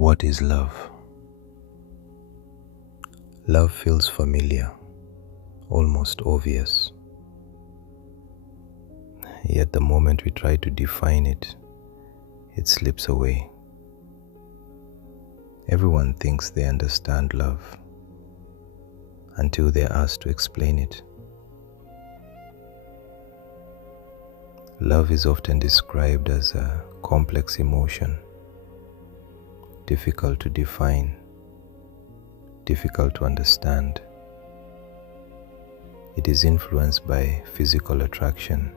What is love? Love feels familiar, almost obvious. Yet the moment we try to define it, it slips away. Everyone thinks they understand love until they're asked to explain it. Love is often described as a complex emotion, difficult to define, difficult to understand. It is influenced by physical attraction,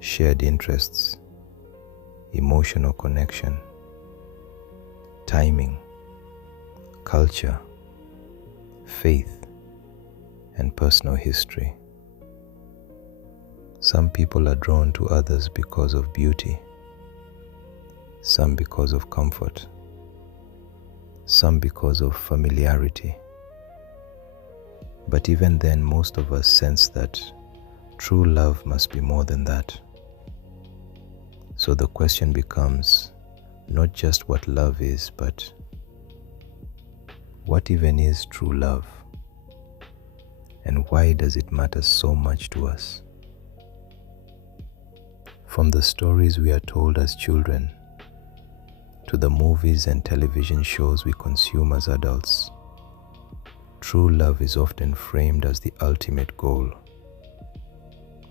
shared interests, emotional connection, timing, culture, faith, and personal history. Some people are drawn to others because of beauty, some because of comfort, some because of familiarity. But even then, most of us sense that true love must be more than that. So the question becomes not just what love is, but what even is true love? And why does it matter so much to us? From the stories we are told as children, to the movies and television shows we consume as adults, true love is often framed as the ultimate goal,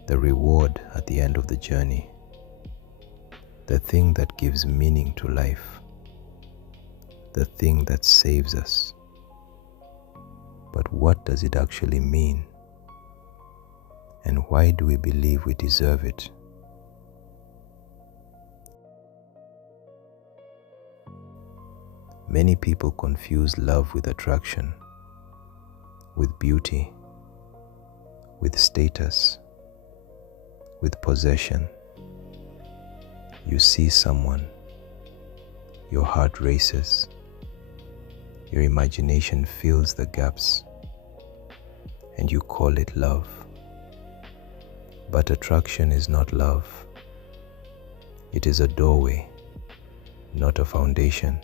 the reward at the end of the journey, the thing that gives meaning to life, the thing that saves us. But what does it actually mean? And why do we believe we deserve it? Many people confuse love with attraction, with beauty, with status, with possession. You see someone, your heart races, your imagination fills the gaps, and you call it love. But attraction is not love. It is a doorway, not a foundation.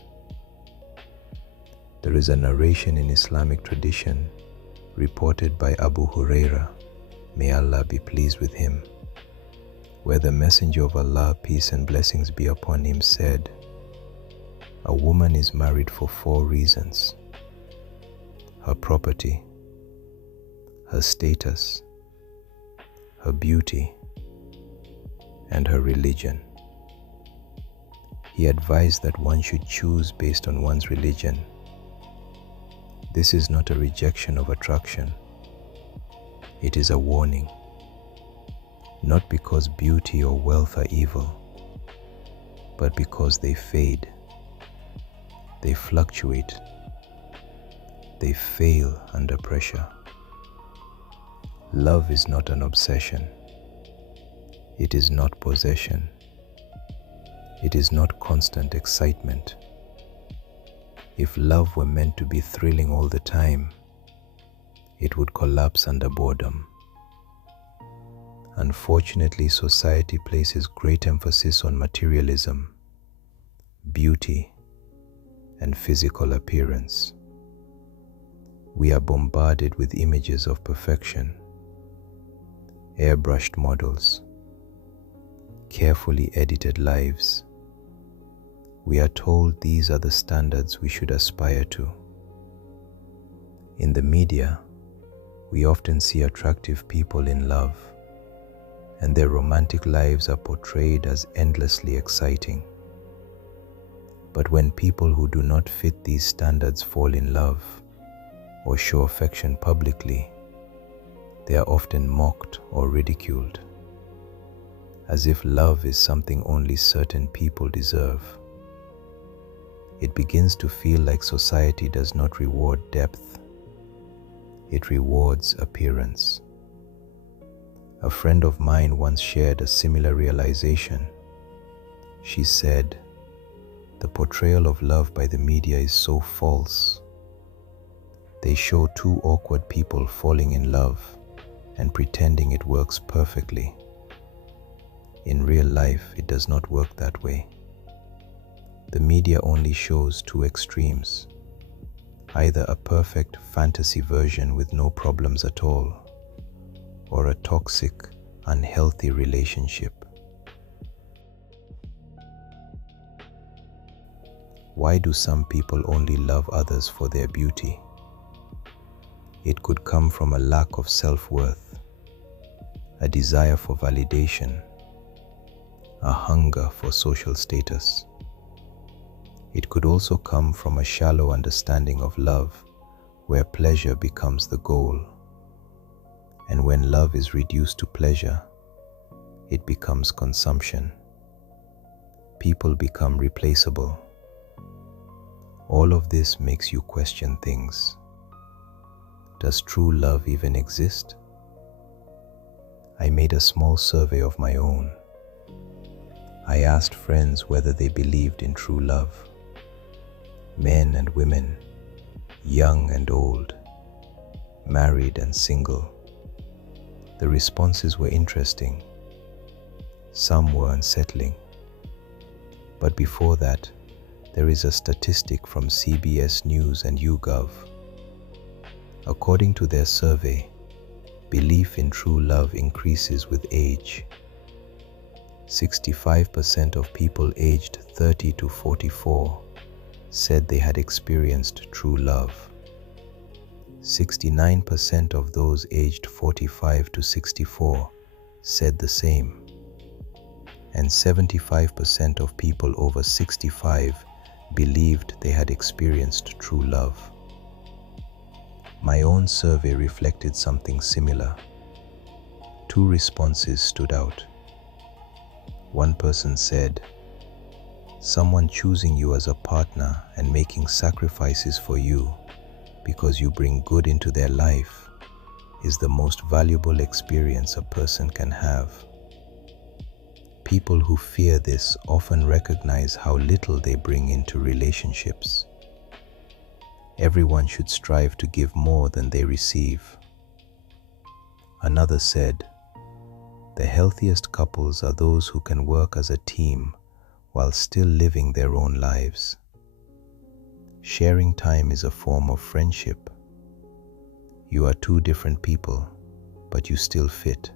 There is a narration in Islamic tradition reported by Abu Huraira, may Allah be pleased with him, where the Messenger of Allah, peace and blessings be upon him, said, "A woman is married for 4 reasons: her property, her status, her beauty, and her religion." He advised that one should choose based on one's religion. This is not a rejection of attraction. It is a warning. Not because beauty or wealth are evil, but because they fade, they fluctuate, they fail under pressure. Love is not an obsession. It is not possession. It is not constant excitement. If love were meant to be thrilling all the time, it would collapse under boredom. Unfortunately, society places great emphasis on materialism, beauty, and physical appearance. We are bombarded with images of perfection, airbrushed models, carefully edited lives. We are told these are the standards we should aspire to. In the media, we often see attractive people in love, and their romantic lives are portrayed as endlessly exciting. But when people who do not fit these standards fall in love or show affection publicly, they are often mocked or ridiculed, as if love is something only certain people deserve. It begins to feel like society does not reward depth. It rewards appearance. A friend of mine once shared a similar realization. She said, "The portrayal of love by the media is so false. They show 2 awkward people falling in love and pretending it works perfectly. In real life, it does not work that way. The media only shows two extremes, either a perfect fantasy version with no problems at all, or a toxic, unhealthy relationship. Why do some people only love others for their beauty? It could come from a lack of self-worth, a desire for validation, a hunger for social status. It could also come from a shallow understanding of love, where pleasure becomes the goal. And when love is reduced to pleasure, it becomes consumption. People become replaceable. All of this makes you question things. Does true love even exist? I made a small survey of my own. I asked friends whether they believed in true love. Men and women, young and old, married and single. The responses were interesting. Some were unsettling. But before that, there is a statistic from CBS News and YouGov. According to their survey, belief in true love increases with age. 65% of people aged 30 to 44 said they had experienced true love. 69% of those aged 45 to 64 said the same. And 75% of people over 65 believed they had experienced true love. My own survey reflected something similar. Two responses stood out. One person said, "Someone choosing you as a partner and making sacrifices for you because you bring good into their life is the most valuable experience a person can have." People who fear this often recognize how little they bring into relationships. Everyone should strive to give more than they receive. Another said, "The healthiest couples are those who can work as a team while still living their own lives. Sharing time is a form of friendship. You are two different people, but you still fit."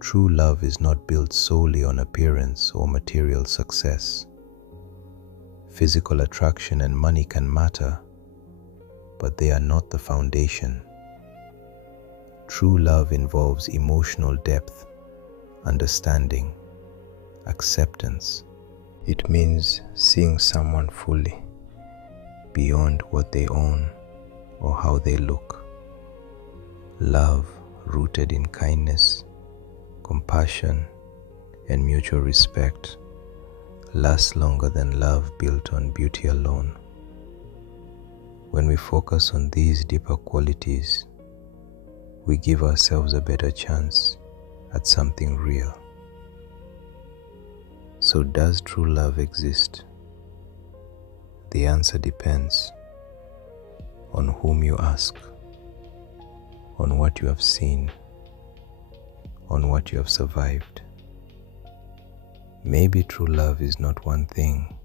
True love is not built solely on appearance or material success. Physical attraction and money can matter, but they are not the foundation. True love involves emotional depth, understanding, acceptance. It means seeing someone fully, beyond what they own or how they look. Love rooted in kindness, compassion, and mutual respect lasts longer than love built on beauty alone. When we focus on these deeper qualities, we give ourselves a better chance at something real. So does true love exist? The answer depends on whom you ask, on what you have seen, on what you have survived. Maybe true love is not one thing,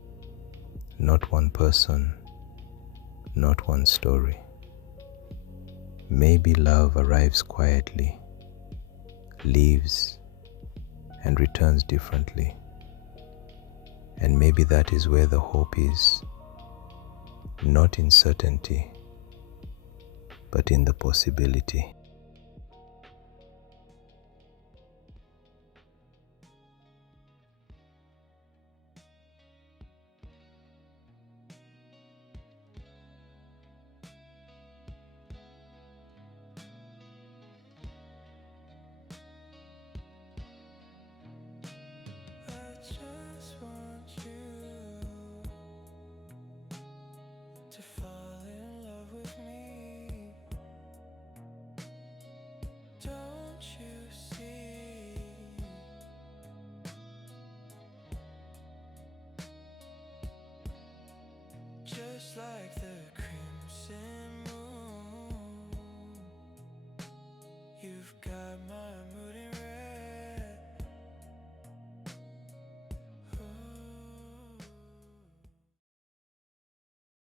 not one person, not one story. Maybe love arrives quietly, leaves, and returns differently. And maybe that is where the hope is, not in certainty, but in the possibility. Just want you to fall in love with me. Don't you see? Just like the